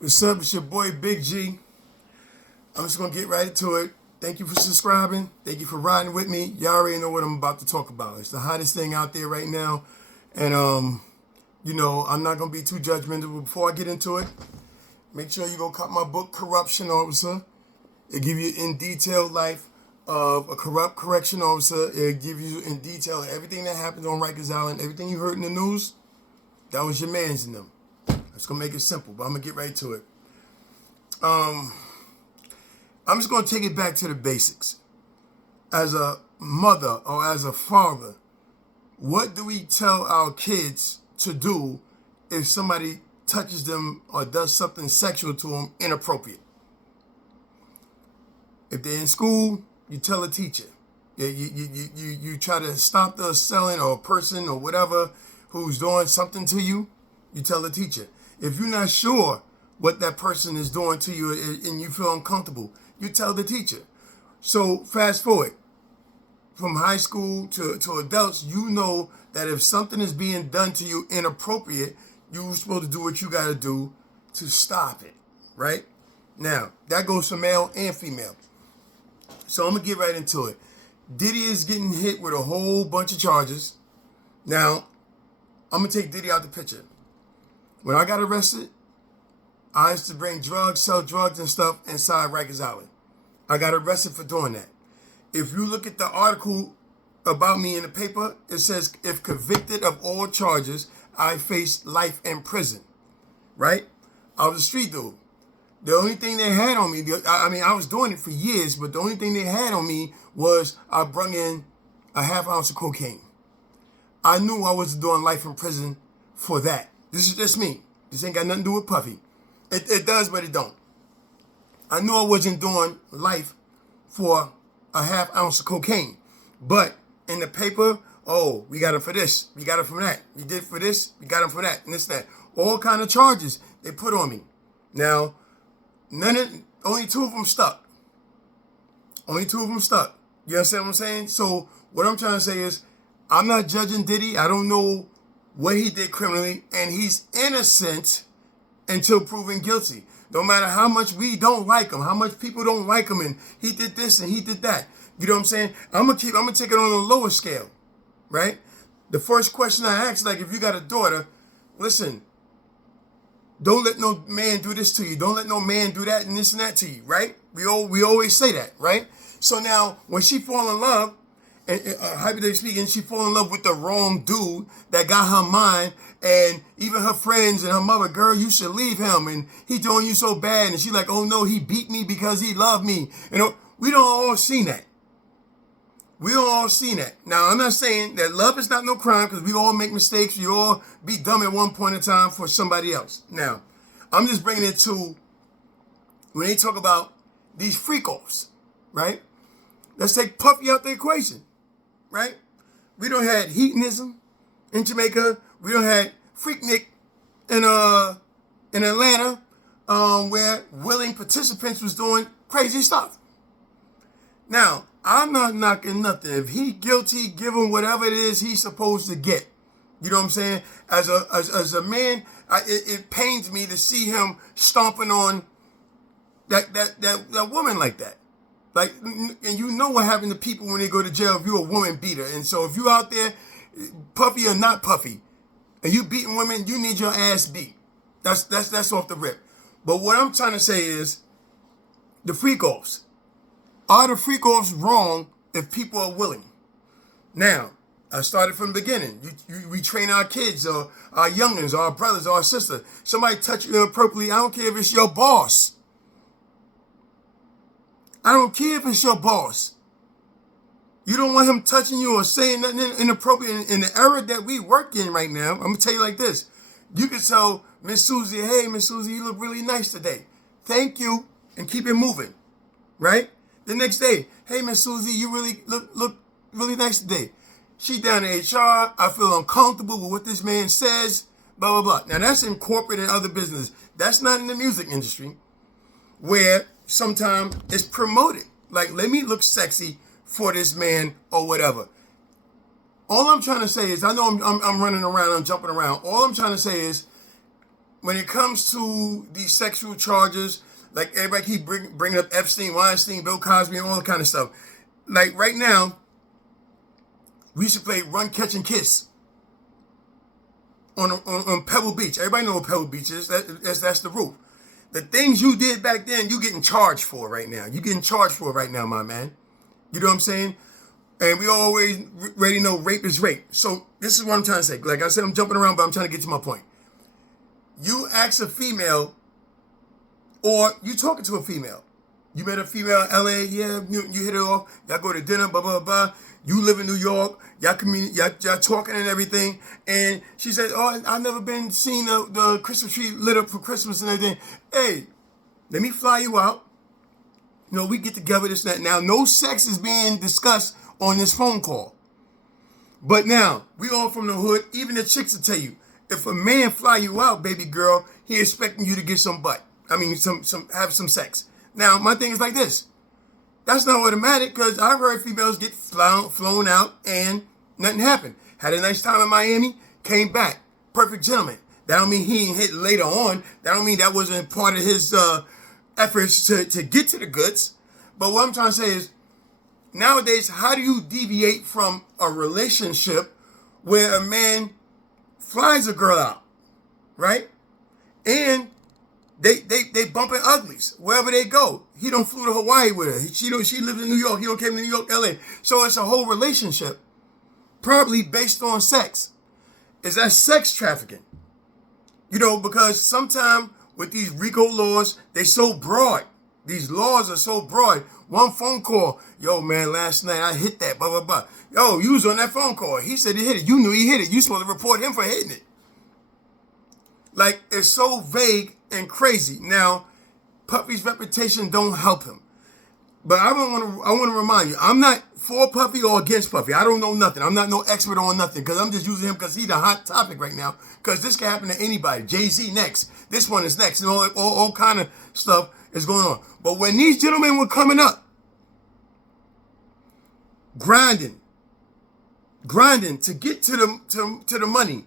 What's up? It's your boy Big G. I'm just gonna get right into it. Thank you for subscribing. Thank you for riding with me. Y'all already know what I'm about to talk about. It's the hottest thing out there right now. And I'm not gonna be too judgmental. But before I get into it, make sure you go cop my book, Corruption Officer. It give you in detail life of a corrupt correction officer. It give you in detail everything that happened on Rikers Island, everything you heard in the news. That was your man's in them. It's gonna make it simple, but I'm gonna get right to it. I'm just gonna take it back to the basics. As a mother or as a father, what do we tell our kids to do if somebody touches them or does something sexual to them inappropriate? If they're in school, you tell a teacher. You try to stop the selling or a person or whatever who's doing something to you, you tell the teacher. If you're not sure what that person is doing to you and you feel uncomfortable, you tell the teacher. So fast forward from high school to adults, you know that if something is being done to you inappropriate, you're supposed to do what you got to do to stop it, right? Now, that goes for male and female. So I'm going to get right into it. Diddy is getting hit with a whole bunch of charges. Now, I'm going to take Diddy out the picture. When I got arrested, I used to bring drugs, sell drugs and stuff inside Rikers Island. I got arrested for doing that. If you look at the article about me in the paper, it says, if convicted of all charges, I face life in prison, right? I was a street dude. The only thing they had on me, I was doing it for years, but the only thing they had on me was I brung in a half ounce of cocaine. I knew I was doing life in prison for that. This is just me. This ain't got nothing to do with Puffy. It does, but it don't. I knew I wasn't doing life for a half ounce of cocaine. But in the paper, oh, we got him for this. We got him for that. We did for this. We got him for that. And this, that. All kind of charges they put on me. Now, only two of them stuck. Only two of them stuck. You understand what I'm saying? So what I'm trying to say is, I'm not judging Diddy. I don't know what he did criminally, and he's innocent until proven guilty. No matter how much we don't like him, how much people don't like him, and he did this and he did that. You know what I'm saying? I'm gonna take it on a lower scale, right? The first question I ask, like, if you got a daughter, listen, don't let no man do this to you. Don't let no man do that and this and that to you, right? We always say that, right? So now, when she fall in love, and hypothetically speaking, she fall in love with the wrong dude that got her mind, and even her friends and her mother, girl, you should leave him, and he doing you so bad, and she like, oh no, he beat me because he loved me. You know, we don't all seen that. We don't all seen that. Now, I'm not saying that love is not no crime, because we all make mistakes. We all be dumb at one point in time for somebody else. Now, I'm just bringing it to when they talk about these freak-offs, right? Let's take Puffy out the equation. Right? We don't had hedonism in Jamaica. We don't had Freaknik in Atlanta, where willing participants was doing crazy stuff. Now, I'm not knocking nothing. If he guilty, give him whatever it is he's supposed to get. You know what I'm saying? As a man, it pains me to see him stomping on that woman like that. Like, and you know what happened to people when they go to jail if you're a woman beater. And so if you out there, puffy or not puffy, and you beating women, you need your ass beat. That's off the rip. But what I'm trying to say is, the freak-offs. Are the freak-offs wrong if people are willing? Now, I started from the beginning. We train our kids or our youngins or our brothers or our sister. Somebody touch you inappropriately, I don't care if it's your boss. I don't care if it's your boss. You don't want him touching you or saying nothing inappropriate. In the era that we work in right now, I'm going to tell you like this. You can tell Miss Susie, hey, Miss Susie, you look really nice today. Thank you, and keep it moving, right? The next day, hey, Miss Susie, you really look really nice today. She down in HR. I feel uncomfortable with what this man says, blah, blah, blah. Now, that's in corporate and other business. That's not in the music industry, where sometimes it's promoted. Like, let me look sexy for this man or whatever. All I'm trying to say is, I know I'm running around, I'm jumping around. All I'm trying to say is, when it comes to these sexual charges, like everybody keep bringing up Epstein, Weinstein, Bill Cosby, and all that kind of stuff. Like right now, we used to play Run, Catch, and Kiss on Pebble Beach. Everybody know what Pebble Beach is. That's the roof. The things you did back then, you getting charged for right now. You getting charged for right now, my man. You know what I'm saying? And we always already know rape is rape. So this is what I'm trying to say. Like I said, I'm jumping around, but I'm trying to get to my point. You ask a female, or you talking to a female. You met a female in LA, yeah, you hit it off. Y'all go to dinner, blah, blah, blah. You live in New York. Y'all talking and everything. And she said, oh, I've never been seen the Christmas tree lit up for Christmas and everything. Hey, let me fly you out. You know, we get together, this and that. Now, no sex is being discussed on this phone call. But now, we all from the hood. Even the chicks will tell you, if a man fly you out, baby girl, he expecting you to get some butt. I mean, have some sex. Now, my thing is like this. That's not automatic, because I've heard females get flown out and nothing happened. Had a nice time in Miami, came back. Perfect gentleman. That don't mean he ain't hit later on. That don't mean that wasn't part of his efforts to get to the goods. But what I'm trying to say is, nowadays, how do you deviate from a relationship where a man flies a girl out, right? And they bumping uglies wherever they go. He don't flew to Hawaii with her. She lives in New York. He don't came to New York, LA. So it's a whole relationship, probably based on sex. Is that sex trafficking? You know, because sometimes with these RICO laws, they so broad. These laws are so broad. One phone call, yo man, last night I hit that, blah, blah, blah. Yo, you was on that phone call. He said he hit it. You knew he hit it. You supposed to report him for hitting it. Like, it's so vague and crazy. Now, Puffy's reputation don't help him. But I want to remind you, I'm not for Puffy or against Puffy. I don't know nothing. I'm not no expert on nothing, because I'm just using him because he's the hot topic right now. Because this can happen to anybody. Jay-Z next. This one is next. And all kind of stuff is going on. But when these gentlemen were coming up, grinding to get to the money,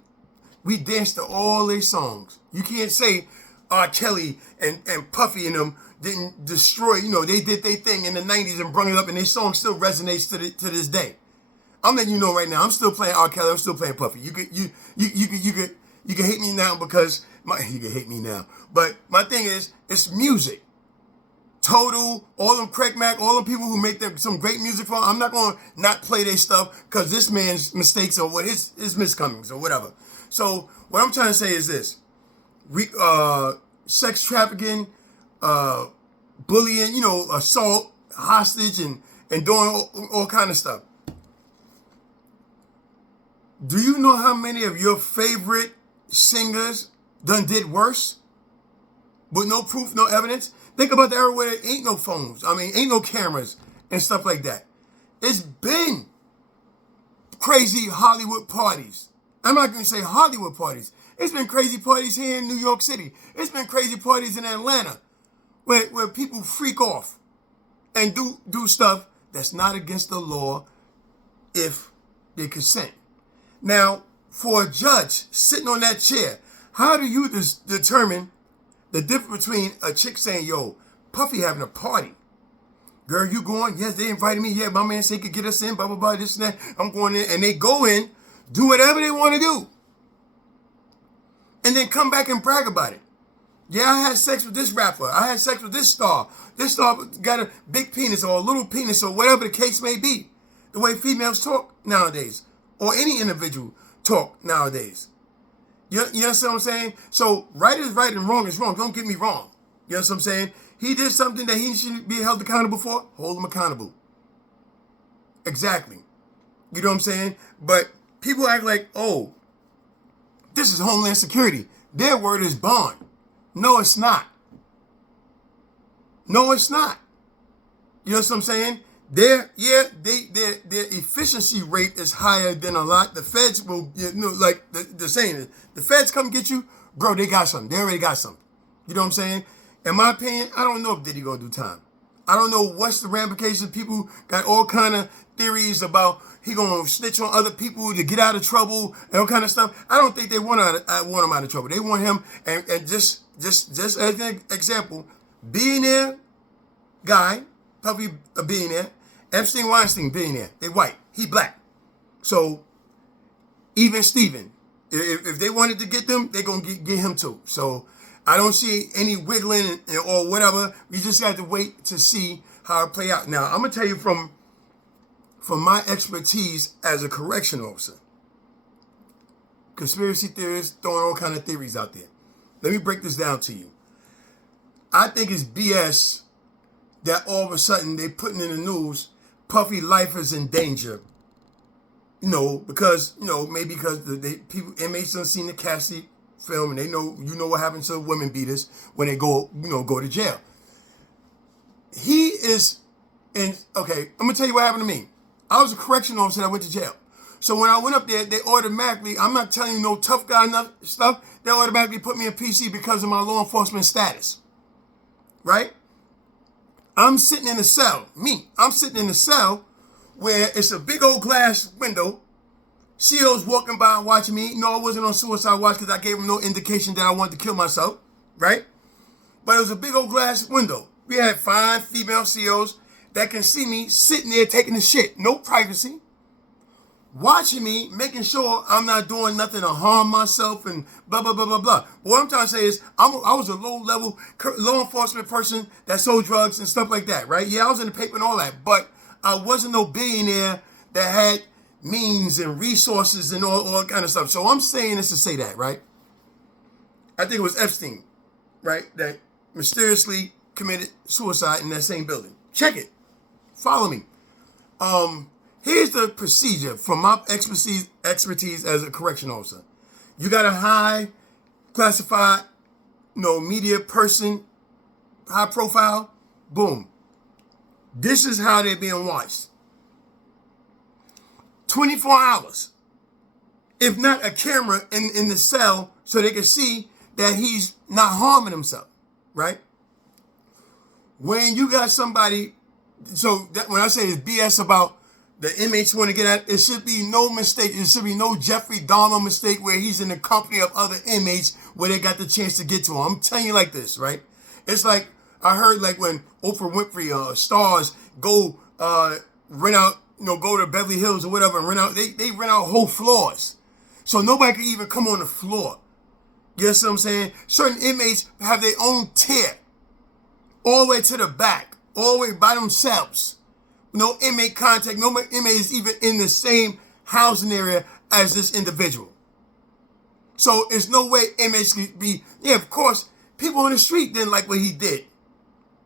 we danced to all their songs. You can't say R. Kelly and Puffy and them didn't destroy. You know, they did their thing in the 90s and brought it up, and their song still resonates to this day. I'm letting you know right now, I'm still playing R. Kelly, I'm still playing Puffy. You can hate me now because you can hate me now. But my thing is, it's music. Total, all them Craig Mack, all them people who make some great music for, I'm not going to not play their stuff because this man's mistakes or what his miscomings or whatever. So what I'm trying to say is this. Sex trafficking, bullying, you know, assault, hostage, and doing all kind of stuff. Do you know how many of your favorite singers done did worse? With no proof, no evidence? Think about the era where there ain't no phones. I mean, ain't no cameras and stuff like that. It's been crazy Hollywood parties. I'm not going to say Hollywood parties. It's been crazy parties here in New York City. It's been crazy parties in Atlanta where people freak off and do stuff that's not against the law if they consent. Now, for a judge sitting on that chair, how do you determine the difference between a chick saying, yo, Puffy having a party? Girl, you going? Yes, they invited me. Yeah, my man said he could get us in, blah, blah, blah, this and that. I'm going in. And they go in, do whatever they want to do. And then come back and brag about it. Yeah, I had sex with this rapper. I had sex with this star. This star got a big penis or a little penis or whatever the case may be. The way females talk nowadays. Or any individual talk nowadays. You understand what I'm saying? So right is right and wrong is wrong. Don't get me wrong. You know what I'm saying? He did something that he should be held accountable for. Hold him accountable. Exactly. You know what I'm saying? But people act like, oh, this is Homeland Security. Their word is bond. No, it's not. No, it's not. You know what I'm saying? Their efficiency rate is higher than a lot. The feds will, like the saying is, the feds come get you, bro, they got something. They already got something. You know what I'm saying? In my opinion, I don't know if Diddy gonna do time. I don't know what's the ramifications. People got all kind of theories about he gonna snitch on other people to get out of trouble and all kind of stuff. I don't think they want him out of trouble. They want him, and just as an example, billionaire guy, probably a billionaire. Epstein, Weinstein, billionaire. They white. He black. So even Steven, if they wanted to get them, they're gonna get him too. So I don't see any wiggling or whatever. We just got to wait to see how it play out. Now I'm gonna tell you from my expertise as a correction officer. Conspiracy theorists throwing all kind of theories out there. Let me break this down to you. I think it's BS that all of a sudden they putting in the news Puffy life is in danger. Because maybe because the people inmates done seen the Cassie film and they know what happens to women beaters when they go to jail. He is in. Okay, I'm gonna tell you what happened to me. I was a correction officer that went to jail. So when I went up there, they automatically, I'm not telling you no tough guy stuff, they automatically put me in PC because of my law enforcement status. Right? I'm sitting in a cell. I'm sitting in a cell where it's a big old glass window. CO's walking by and watching me. No, I wasn't on suicide watch because I gave him no indication that I wanted to kill myself. Right? But it was a big old glass window. We had 5 female COs that can see me sitting there taking a shit. No privacy. Watching me, making sure I'm not doing nothing to harm myself and blah, blah, blah, blah, blah. But what I'm trying to say is I was a low-level law enforcement person that sold drugs and stuff like that, right? Yeah, I was in the paper and all that, but I wasn't no billionaire that had means and resources and all kind of stuff. So I'm saying this to say that, right? I think it was Epstein, right, that mysteriously committed suicide in that same building. Check it. Follow me. Here's the procedure from my expertise as a correction officer. You got a high classified, media person, high profile, boom. This is how they're being watched. 24 hours. If not a camera in the cell so they can see that he's not harming himself, right? When you got somebody, so that when I say it's BS about the inmates want to get out, it should be no mistake. It should be no Jeffrey Dahmer mistake where he's in the company of other inmates where they got the chance to get to him. I'm telling you like this, right? It's like, I heard like when Oprah Winfrey stars go rent out, go to Beverly Hills or whatever and rent out, they rent out whole floors. So nobody can even come on the floor. You know what I'm saying? Certain inmates have their own tier. All the way to the back. All the way by themselves. No inmate contact. No inmate is even in the same housing area as this individual. So there's no way inmates can be... Yeah, of course, people on the street didn't like what he did.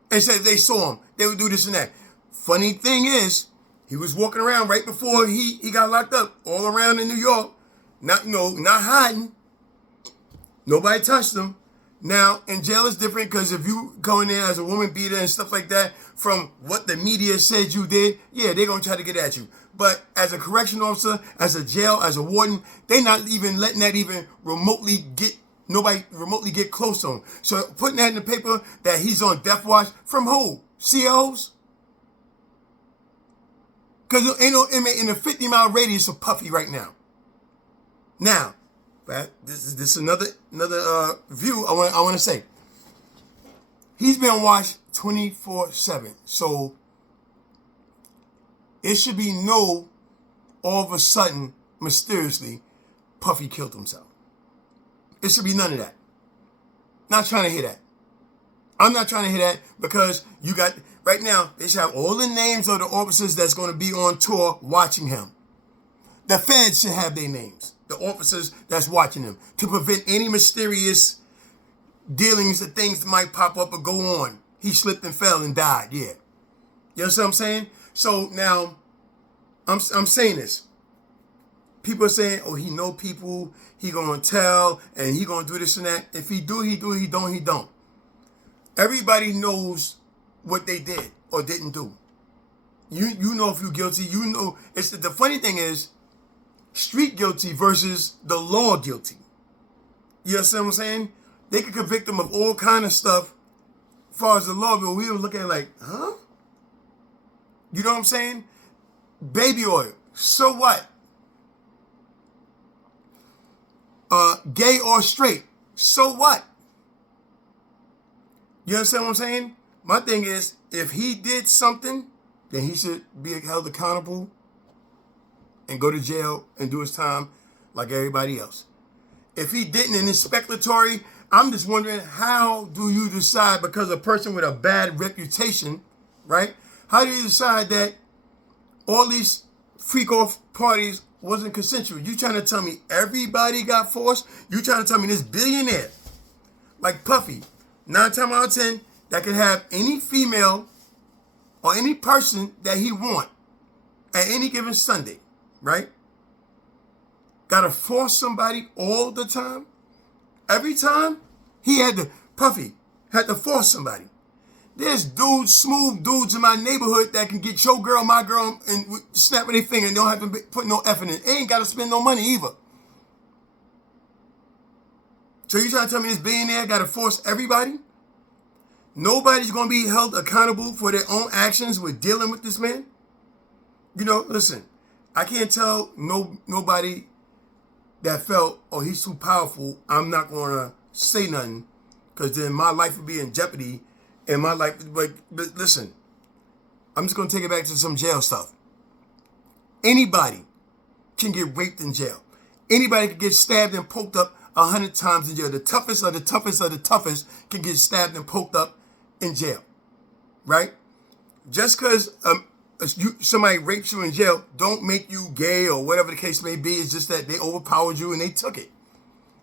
And said they saw him. They would do this and that. Funny thing is, he was walking around right before he got locked up. All around in New York. Not hiding. Nobody touched him. Now, in jail is different because if you go in there as a woman beater and stuff like that, from what the media said you did, yeah, they're going to try to get at you. But as a correction officer, as a jail, as a warden, they're not even letting that even remotely get close to him. So putting that in the paper that he's on death watch, from who? COs? Because there ain't no inmate in a 50-mile radius of Puffy right now. Now, this is another view I want to say. He's been watched 24/7, so it should be no, all of a sudden, mysteriously, Puffy killed himself. It should be none of that. Not trying to hear that. I'm not trying to hear that because you got, right now, they should have all the names of the officers that's going to be on tour watching him. The feds should have their names. The officers that's watching him to prevent any mysterious dealings or things that might pop up or go on. He slipped and fell and died. Yeah. You know what I'm saying? So now I'm saying this. People are saying, oh, he know people, he gonna tell, and he gonna do this and that. If he do, he do. He don't, he don't. Everybody knows what they did or didn't do. You know if you're guilty. You know. It's the funny thing is, street guilty versus the law guilty. You know what I'm saying? They could convict them of all kind of stuff as far as the law, but we were looking at like, huh? You know what I'm saying? Baby oil. So what? Gay or straight. So what? You understand what I'm saying? My thing is, if he did something, then he should be held accountable and go to jail and do his time like everybody else. If he didn't and it's speculatory, I'm just wondering, how do you decide, because a person with a bad reputation, right? How do you decide that all these freak-off parties wasn't consensual? You trying to tell me everybody got forced? You trying to tell me this billionaire, like Puffy, 9 times out of 10, that can have any female or any person that he want at any given Sunday, right? Gotta force somebody all the time? Every time Puffy had to force somebody. There's dudes, smooth dudes in my neighborhood that can get your girl, my girl, and snap with their finger and don't have to put no effort in. They ain't got to spend no money either. So you trying to tell me this billionaire got to force everybody? Nobody's going to be held accountable for their own actions with dealing with this man? You know, listen, I can't tell nobody that felt, oh, he's too powerful, I'm not going to say nothing, because then my life would be in jeopardy. And my life, but listen, I'm just going to take it back to some jail stuff. Anybody can get raped in jail. Anybody can get stabbed and poked up 100 times in jail. The toughest of the toughest of the toughest can get stabbed and poked up in jail, right? Just because somebody rapes you in jail don't make you gay or whatever the case may be. It's just that they overpowered you and they took it.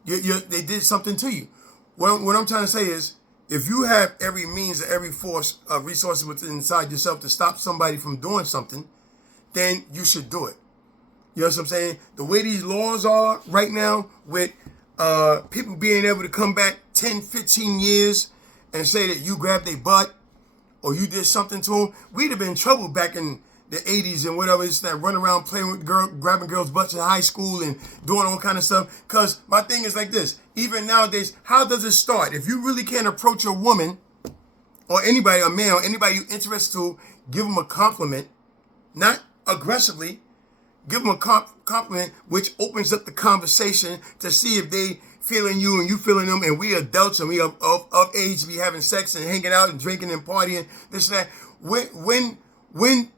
They did something to you. What I'm trying to say is, if you have every means or every force of resources within inside yourself to stop somebody from doing something, then you should do it. You know what I'm saying? The way these laws are right now, with people being able to come back 10, 15 years and say that you grabbed their butt or you did something to them, we'd have been in trouble back in the 80s and whatever. It's that run around playing with grabbing girls' butts in high school and doing all kind of stuff. Because my thing is like this. Even nowadays, how does it start? If you really can't approach a woman or anybody, a man or anybody you're interested to, give them a compliment, not aggressively, give them a compliment, which opens up the conversation to see if they feeling you and you feeling them, and we adults and we of age to be having sex and hanging out and drinking and partying, this and that. When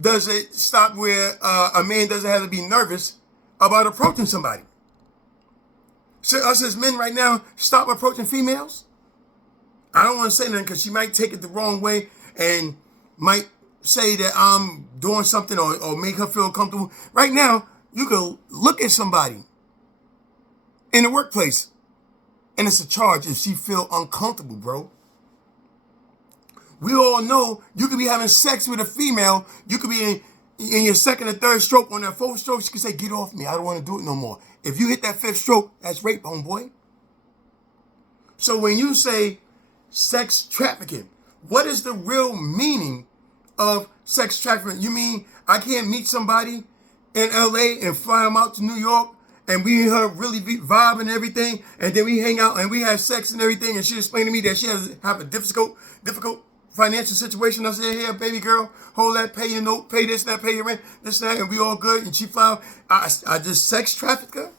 does it stop where a man doesn't have to be nervous about approaching somebody? So us as men right now, stop approaching females? I don't want to say nothing because she might take it the wrong way and might say that I'm doing something or make her feel comfortable. Right now, you can look at somebody in the workplace and it's a charge if she feel uncomfortable, bro. We all know you could be having sex with a female. You could be in your second or third stroke. On that fourth stroke, she could say, get off me. I don't want to do it no more. If you hit that fifth stroke, that's rape, homeboy. So when you say sex trafficking, what is the real meaning of sex trafficking? You mean I can't meet somebody in LA and fly them out to New York and we and her really be vibing and everything, and then we hang out and we have sex and everything, and she explained to me that she have a difficult financial situation. I said, here, baby girl, hold that, pay your note, pay this, that, pay your rent, this, that, and we all good. And she fly, I just sex trafficked her?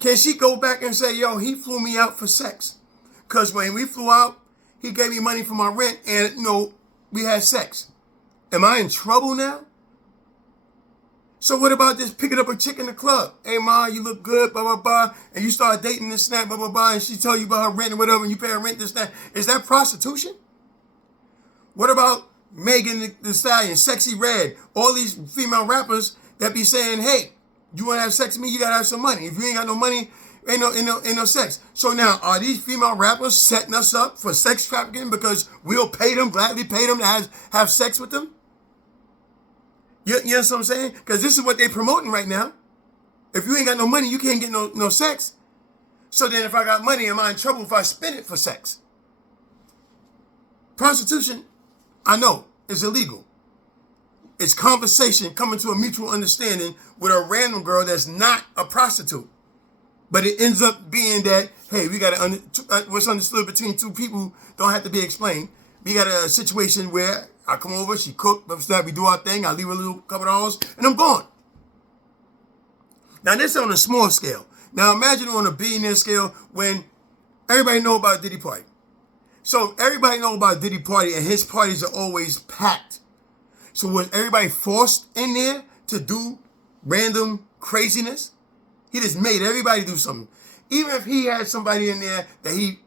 Can she go back and say, yo, he flew me out for sex? Because when we flew out, he gave me money for my rent and, we had sex. Am I in trouble now? So what about just picking up a chick in the club? Hey, ma, you look good, blah, blah, blah. And you start dating this, snap, blah, blah, blah. And she tell you about her rent and whatever, and you pay her rent, this, that. Is that prostitution? What about Megan Thee Stallion, Sexy Red, all these female rappers that be saying, hey, you want to have sex with me, you got to have some money. If you ain't got no money, ain't no sex. So now, are these female rappers setting us up for sex trafficking because we'll pay them, gladly pay them to have sex with them? You know what I'm saying? Because this is what they're promoting right now. If you ain't got no money, you can't get no sex. So then if I got money, am I in trouble if I spend it for sex? Prostitution, I know, is illegal. It's conversation coming to a mutual understanding with a random girl that's not a prostitute. But it ends up being that, hey, we got what's understood between two people don't have to be explained. We got a situation where I come over, she cook, we do our thing, I leave her a little couple of hours, and I'm gone. Now, this is on a small scale. Now, imagine on a billionaire scale when everybody know about Diddy party. So everybody know about Diddy party, and his parties are always packed. So was everybody forced in there to do random craziness? He just made everybody do something. Even if he had somebody in there that he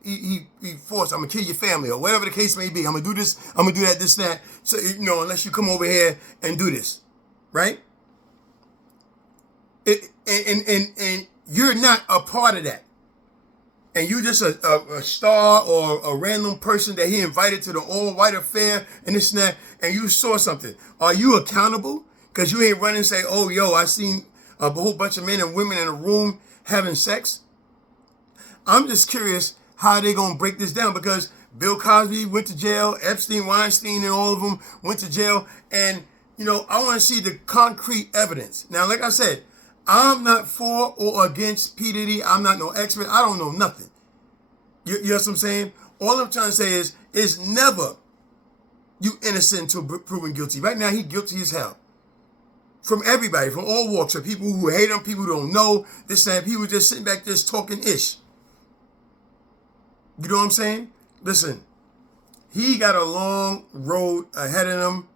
forced, I'm gonna kill your family or whatever the case may be. I'm gonna do this, I'm gonna do that, this, that. So unless you come over here and do this, right? And you're not a part of that. And you just a star or a random person that he invited to the all-white affair and this and that, and you saw something. Are you accountable? Because you ain't running and say, oh, yo, I seen a whole bunch of men and women in a room having sex. I'm just curious how they going to break this down, because Bill Cosby went to jail, Epstein, Weinstein, and all of them went to jail. And, I want to see the concrete evidence. Now, like I said, I'm not for or against P. Diddy. I'm not no expert. I don't know nothing. You know what I'm saying? All I'm trying to say is, it's never you innocent until proven guilty. Right now, he guilty as hell. From everybody, from all walks, from people who hate him, people who don't know, this and that, people just sitting back just talking ish. You know what I'm saying? Listen, he got a long road ahead of him.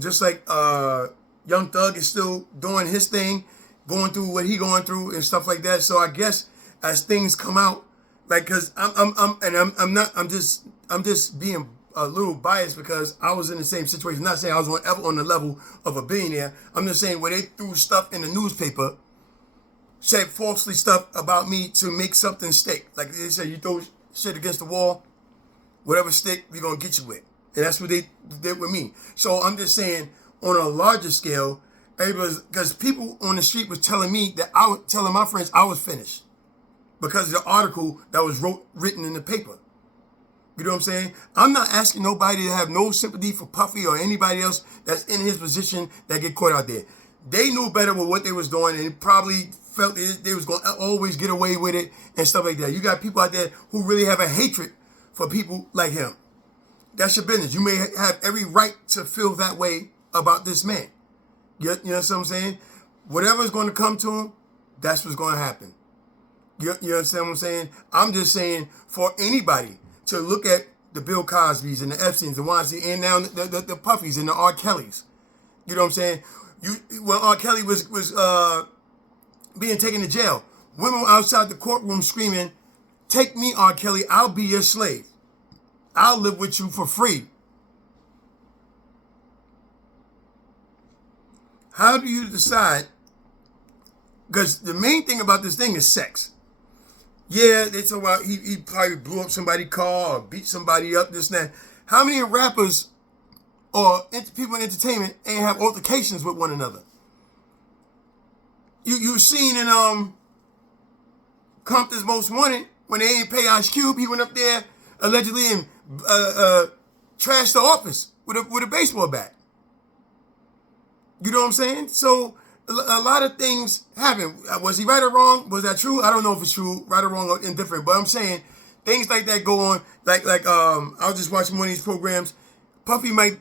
Just like Young Thug is still doing his thing, going through what he going through and stuff like that. So I guess as things come out, like, cause I'm just being a little biased because I was in the same situation. Not saying I was ever on the level of a billionaire. I'm just saying where they threw stuff in the newspaper, said falsely stuff about me to make something stick. Like they said, you throw shit against the wall, whatever stick, we're gonna get you with. And that's what they did with me. So I'm just saying, on a larger scale, because people on the street was telling me that I was telling my friends I was finished because of the article that was written in the paper. You know what I'm saying? I'm not asking nobody to have no sympathy for Puffy or anybody else that's in his position that get caught out there. They knew better with what they was doing and probably felt they was going to always get away with it and stuff like that. You got people out there who really have a hatred for people like him. That's your business. You may have every right to feel that way about this man. You know what I'm saying? Whatever's going to come to him, that's what's going to happen. You understand what I'm saying? I'm just saying for anybody to look at the Bill Cosbys and the Epsteins, the Weinstein, and now the Puffys and the R. Kellys. You know what I'm saying? When R. Kelly was being taken to jail, women were outside the courtroom screaming, "Take me, R. Kelly, I'll be your slave. I'll live with you for free." How do you decide? Because the main thing about this thing is sex. Yeah, they talk about he probably blew up somebody's car or beat somebody up, this and that. How many rappers or people in entertainment ain't have altercations with one another? You seen in Compton's Most Wanted when they ain't pay Ice Cube, he went up there allegedly and trashed the office with a baseball bat. You know what I'm saying? So a lot of things happen. Was he right or wrong? Was that true? I don't know if it's true, right or wrong or indifferent. But I'm saying things like that go on. Like I was just watching one of these programs. Puffy might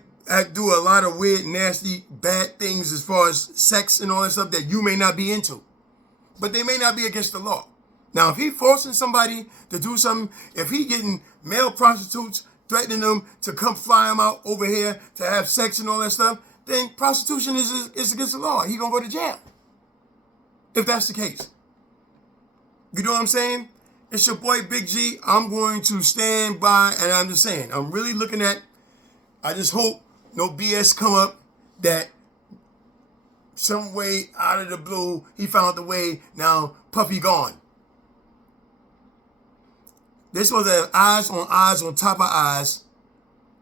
do a lot of weird, nasty, bad things as far as sex and all that stuff that you may not be into. But they may not be against the law. Now, if he forcing somebody to do something, if he getting male prostitutes, threatening them to come fly him out over here to have sex and all that stuff, then prostitution is against the law. He gonna go to jail. If that's the case. You know what I'm saying? It's your boy Big G. I'm going to stand by, and I'm just saying, I'm really looking at, I just hope no BS come up that some way out of the blue, he found the way, now Puffy gone. This was eyes on top of eyes,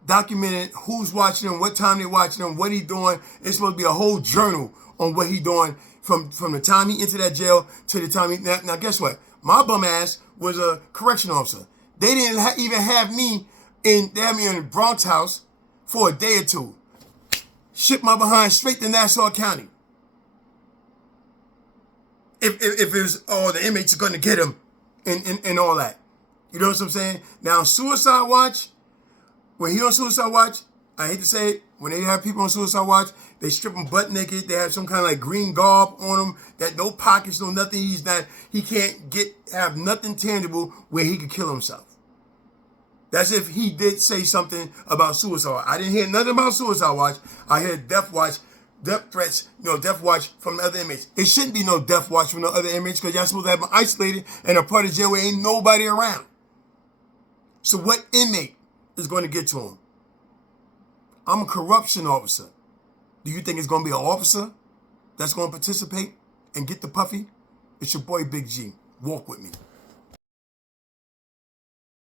documented who's watching him, what time they're watching him, what he doing. It's supposed to be a whole journal on what he doing from the time he entered that jail to the time he... Now guess what? My bum ass was a correction officer. They didn't even have me in... They had me in the Bronx house for a day or two. Shipped my behind straight to Nassau County. If it was, oh, the inmates are going to get him and all that. You know what I'm saying? Now, Suicide Watch... When he on Suicide Watch, I hate to say it, when they have people on suicide watch, they strip them butt naked. They have some kind of like green garb on them that no pockets, no nothing. He can't have nothing tangible where he could kill himself. That's if he did say something about suicide. I didn't hear nothing about suicide watch. I heard death threats, death watch from the other inmates. It shouldn't be no death watch from the other inmates because y'all supposed to have them isolated and a part of jail where ain't nobody around. So what inmate is going to get to him? I'm a corruption officer. Do you think it's going to be an officer that's going to participate and get the puffy? It's your boy Big G. Walk with me.